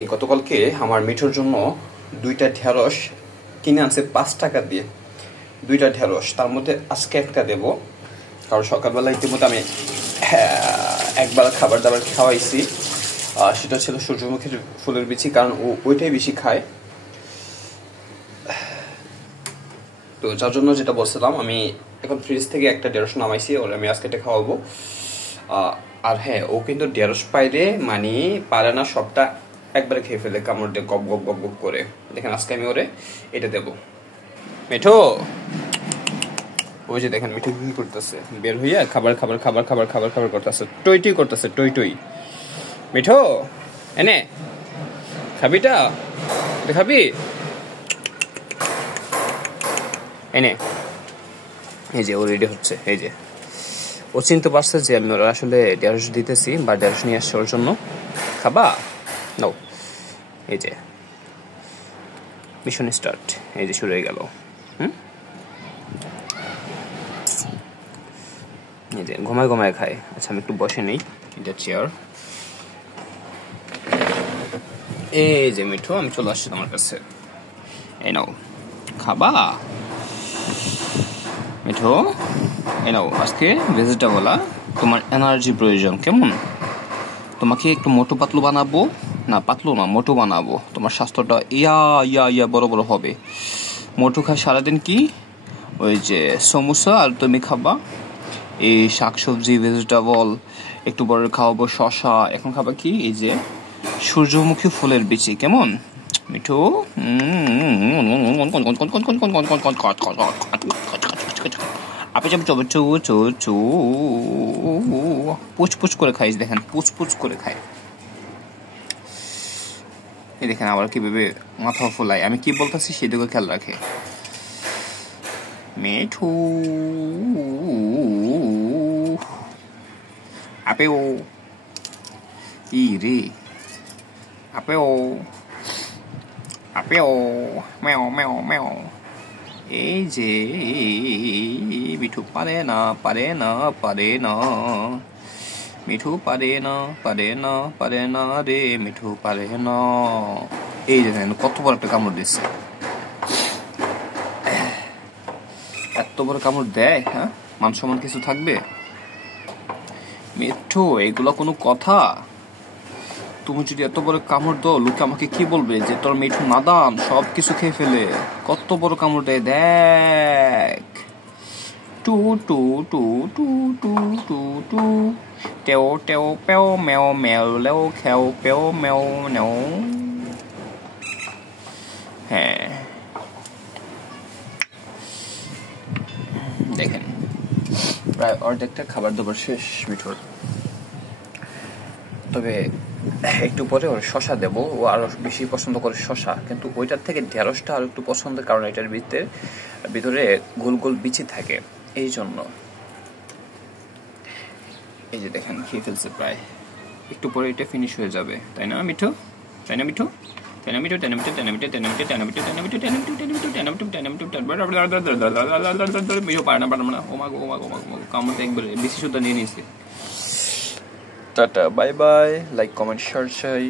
গতকালকে আমার মিঠুর জন্য দুইটা ঢেঁড়স কিনে আনছে 5 টাকা দিয়ে। দুইটা ঢেঁড়স, তার মধ্যে আজকে একটা দেব, কারণ সকালবেলা ইতিমধ্যে আমি একবার খাবার দাবার খাওয়াইছি। সেটা ছিল সূর্যমুখীর ফুলের বিচি, কারণ ও ওইটাই বেশি খায়। তো যার জন্য যেটা বলছিলাম, আমি এখন ফ্রিজ থেকে একটা ঢেঁড়স নামাইছি, ওর আমি আজকে এটা খাওয়াবো। আর হ্যাঁ, ও কিন্তু ঢেঁড়স পাইলে মানে পারে না সবটা একবারে খেয়ে ফেলে, কামড় দিয়ে গপ গপ গপ গপ করে। দেখেন আজকে আমি ওরে এটা দেবো। মিঠু, ওই যে দেখেন মিঠু কি করতেছে, বের হইয়া খাবার খাবার খাবার খাবার খাবার খাবার করতেছে, টই টই করতেছে, টই টই। মিঠু এনে খাবিটা, খাবি এনে। এই যে ও রেডি হচ্ছে, এই যে ও চিনতে পারছে যে আমি ওরা আসলে ঢেঁড়স দিতেছি বা ঢেঁড়স নিয়ে আসছে ওর জন্য। খাবা নাও। এই যে মিশন স্টার্ট, এই যে শুরু হয়ে গেল। এই যে ঘুমায় ঘুমায় খায়। আচ্ছা আমি একটু বসে নেই, এটা চেয়ার। এই যে মিঠু, আমি চলে আসছি তোমার কাছে, এই নাও খাবা। মিঠু এই নাও, আজকে ভেজিটেবল, তোমার এনার্জি প্রয়োজন কেমন? তোমাকে একটু মোটু পাতলু বানাবো, না পাতলু না মোটু বানাবো, তোমার স্বাস্থ্যটা ইয়া ইয়া ইয়া বড় বড় হবে। মোটু খায় সারাদিন কি ওই যে সমোসা, আর তুমি খাবা এই শাকসবজি ভেজিটেবল। একটু বড় খাওয়াবো শশা। এখন খাবা কি, এই যে সূর্যমুখী ফুলের বিচি, কেমন মিঠু? আপনি চু চু চু চু পুচ করে খাই, দেখেন পুচ করে খায়। এই দেখেন আবার কিভাবে মাথা ফোলায়, আমি কি বলতেছি সেদিকে খেয়াল রাখে। মিঠু আপেও ই রে, আপেও আপেও মেও মেও মেও। এই যে মিঠু পারে না পারে না পারে না, মিঠু পারে না পারে না পারে না রে, মিঠু পারে না। এই যে কত বড় একটা কামড় দিচ্ছে, এত বড় কামড় দেয়, হ্যাঁ মান সম্মান কিছু থাকবে? মিঠু এগুলো কোনো কথা? তুমি যদি এত বড় কামড় দাও, লোকে আমাকে কি বলবে, যে তোর মিঠু নাদান, সব কিছু খেয়ে ফেলে। কত বড় কামড় দেয় দেখ। টু টু টু টু টু টু টু টেও টেও পেও মেও মেও লেও খেও পেও মেও নেও। হ্যাঁ দেখেন প্রায় অর্ধেকটা খাবার দাবার শেষ মিঠুর। তবে একটু পরে ওর শশা দেবো, ও আরো বেশি পছন্দ করে শশা, কিন্তু ওইটার থেকে ঢেঁড়সটা আরো একটু পছন্দের, কারণ এটার ভিতরে গোল গোল বিচি থাকে, এই জন্য। এই যে দেখেন খেয়ে ফেলছে প্রায়, একটু পরে এটা ফিনিশ হয়ে যাবে, তাই না মিঠু? তাই না মিঠু? তাই না মিঠু? তাই না মিঠু? তাই না মিঠু? তাই না মিঠু? তাই না মিঠু? তাই না মিঠু? তাই না মিঠু? তাই না মিঠু? তাই না মিঠু? তাই না মিঠু? মিঠু পারে না পারে না, ও মা গো ও মা গো কামড়তে একবারে বেশি সুদ্ধা নিয়ে নিয়েছে। Tata bye bye, like comment share চাই।